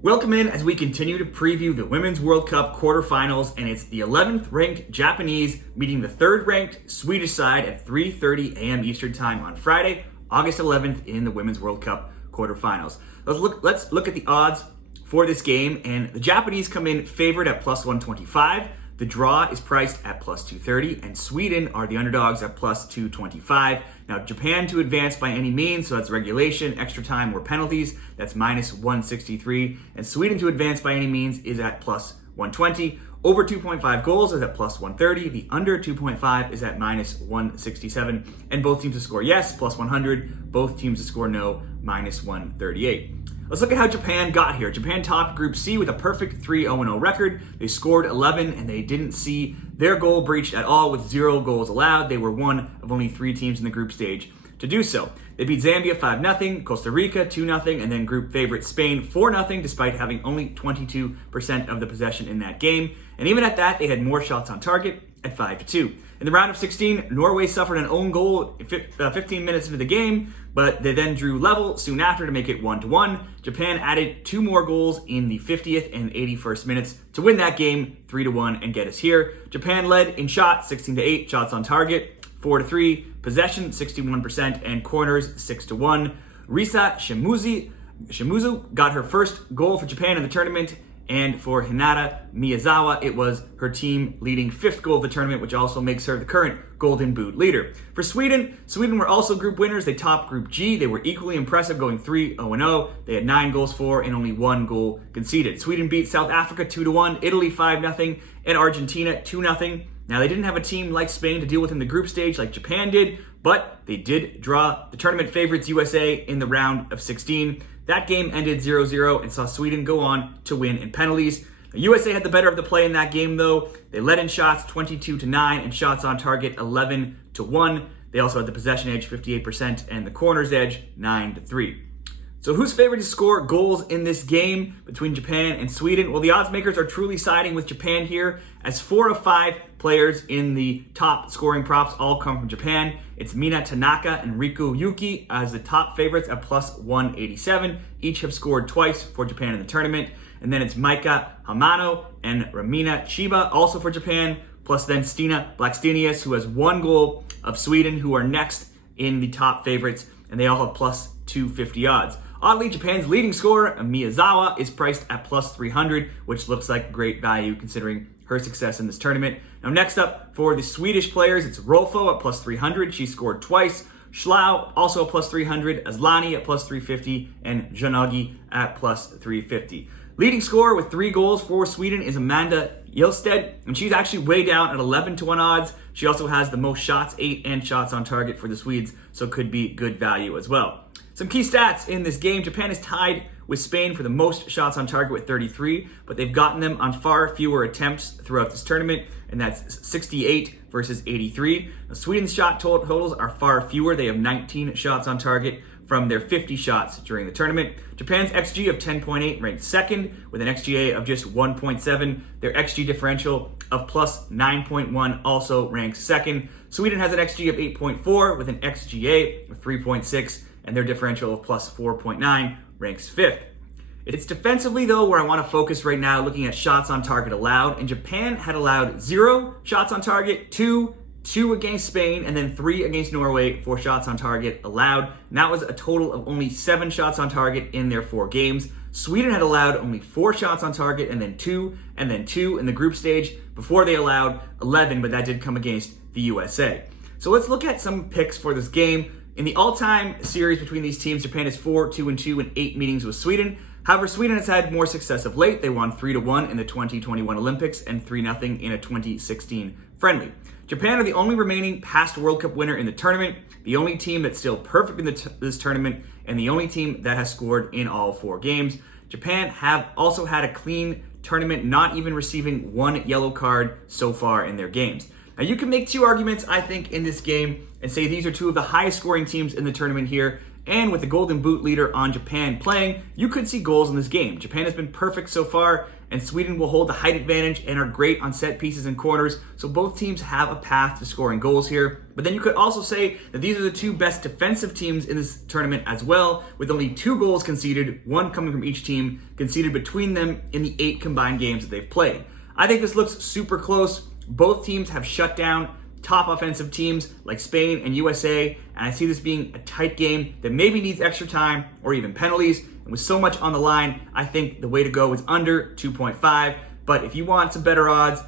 Welcome in as we continue to preview the Women's World Cup quarterfinals, and it's the 11th ranked Japanese meeting the 3rd ranked Swedish side at 3:30 a.m. Eastern Time on Friday, August 11th in the Women's World Cup quarterfinals. Let's look at the odds for this game, and the Japanese come in favored at plus 125. The draw is priced at plus 230, and Sweden are the underdogs at plus 225. Now, Japan to advance by any means, so that's regulation, extra time, or penalties, that's minus 163. And Sweden to advance by any means is at plus 120. Over 2.5 goals is at plus 130. The under 2.5 is at minus 167. And both teams to score yes, plus 100. Both teams to score no, minus 138. Let's look at how Japan got here. Japan topped Group C with a perfect 3-0-0 record. They scored 11 and they didn't see their goal breached at all with 0 goals allowed. They were one of only 3 teams in the group stage to do so. They beat Zambia 5-0, Costa Rica 2-0, and then group favorite Spain 4-0, despite having only 22% of the possession in that game. And even at that, they had more shots on target at 5-2. In the round of 16, Norway suffered an own goal 15 minutes into the game, but they then drew level soon after to make it 1-1. Japan added 2 more goals in the 50th and 81st minutes to win that game 3-1 and get us here. Japan led in shots 16-8, shots on target 4-3, possession 61%, and corners 6-1. Risa Shimizu got her first goal for Japan in the tournament. And for Hinata Miyazawa, it was her team leading 5th goal of the tournament, which also makes her the current Golden Boot leader. For Sweden were also group winners. They topped Group G. They were equally impressive, going 3-0-0. They had 9 goals for and only 1 goal conceded. Sweden beat South Africa 2-1, Italy 5-0, and Argentina 2-0. Now, they didn't have a team like Spain to deal with in the group stage like Japan did, but they did draw the tournament favorites USA in the round of 16. That game ended 0-0 and saw Sweden go on to win in penalties. The USA had the better of the play in that game, though. They led in shots 22-9 and shots on target 11-1. They also had the possession edge 58% and the corners edge 9-3. So who's favored to score goals in this game between Japan and Sweden? Well, the odds makers are truly siding with Japan here, as 4 of 5 players in the top scoring props all come from Japan. It's Mina Tanaka and Riko Ueki as the top favorites at plus 187. Each have scored twice for Japan in the tournament. And then it's Maika Hamano and Remina Chiba, also for Japan, plus then Stina Blackstenius, who has 1 goal of Sweden, who are next in the top favorites, and they all have plus 250 odds. Oddly, Japan's leading scorer, Miyazawa, is priced at plus 300, which looks like great value considering her success in this tournament. Now, next up for the Swedish players, it's Rolfo at plus 300. She scored twice. Schlau also at plus 300. Asllani at plus 350. And Janagi at plus 350. Leading scorer with 3 goals for Sweden is Amanda Ilestedt, and she's actually way down at 11-1 odds. She also has the most shots, 8, and shots on target for the Swedes, so could be good value as well. Some key stats in this game. Japan is tied with Spain for the most shots on target with 33, but they've gotten them on far fewer attempts throughout this tournament, and that's 68 versus 83. Now, Sweden's shot totals are far fewer. They have 19 shots on target from their 50 shots during the tournament. Japan's XG of 10.8 ranked 2nd with an XGA of just 1.7. Their XG differential of plus 9.1 also ranks 2nd. Sweden has an XG of 8.4 with an XGA of 3.6, and their differential of plus 4.9 ranks 5th. It's defensively, though, where I want to focus right now, looking at shots on target allowed. And Japan had allowed 0 shots on target, 2 against Spain, and then 3 against Norway for shots on target allowed. And that was a total of only 7 shots on target in their 4 games. Sweden had allowed only 4 shots on target, and then 2 in the group stage before they allowed 11, but that did come against the USA. So let's look at some picks for this game. In the all-time series between these teams, Japan is 4-2-2 in 8 meetings with Sweden. However, Sweden has had more success of late. They won 3-1 in the 2021 Olympics and 3-0 in a 2016 friendly. Japan are the only remaining past World Cup winner in the tournament, the only team that's still perfect in this tournament, and the only team that has scored in all 4 games. Japan have also had a clean tournament, not even receiving 1 yellow card so far in their games. Now, you can make 2 arguments, I think, in this game and say these are 2 of the highest scoring teams in the tournament here. And with the Golden Boot leader on Japan playing, you could see goals in this game. Japan has been perfect so far and Sweden will hold the height advantage and are great on set pieces and corners, so both teams have a path to scoring goals here. But then you could also say that these are the two best defensive teams in this tournament as well, with only 2 goals conceded, 1 coming from each team, conceded between them in the 8 combined games that they've played. I think this looks super close. Both teams have shut down top offensive teams like Spain and USA, and I see this being a tight game that maybe needs extra time or even penalties. And with so much on the line, I think the way to go is under 2.5. But if you want some better odds,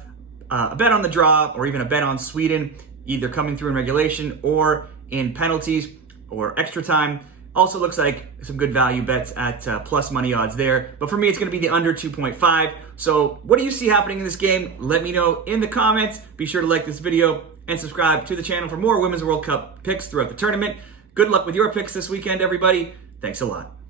a bet on the draw or even a bet on Sweden, either coming through in regulation or in penalties or extra time, also looks like some good value bets at plus money odds there. But for me, it's going to be the under 2.5. So what do you see happening in this game? Let me know in the comments. Be sure to like this video and subscribe to the channel for more Women's World Cup picks throughout the tournament. Good luck with your picks this weekend, everybody. Thanks a lot.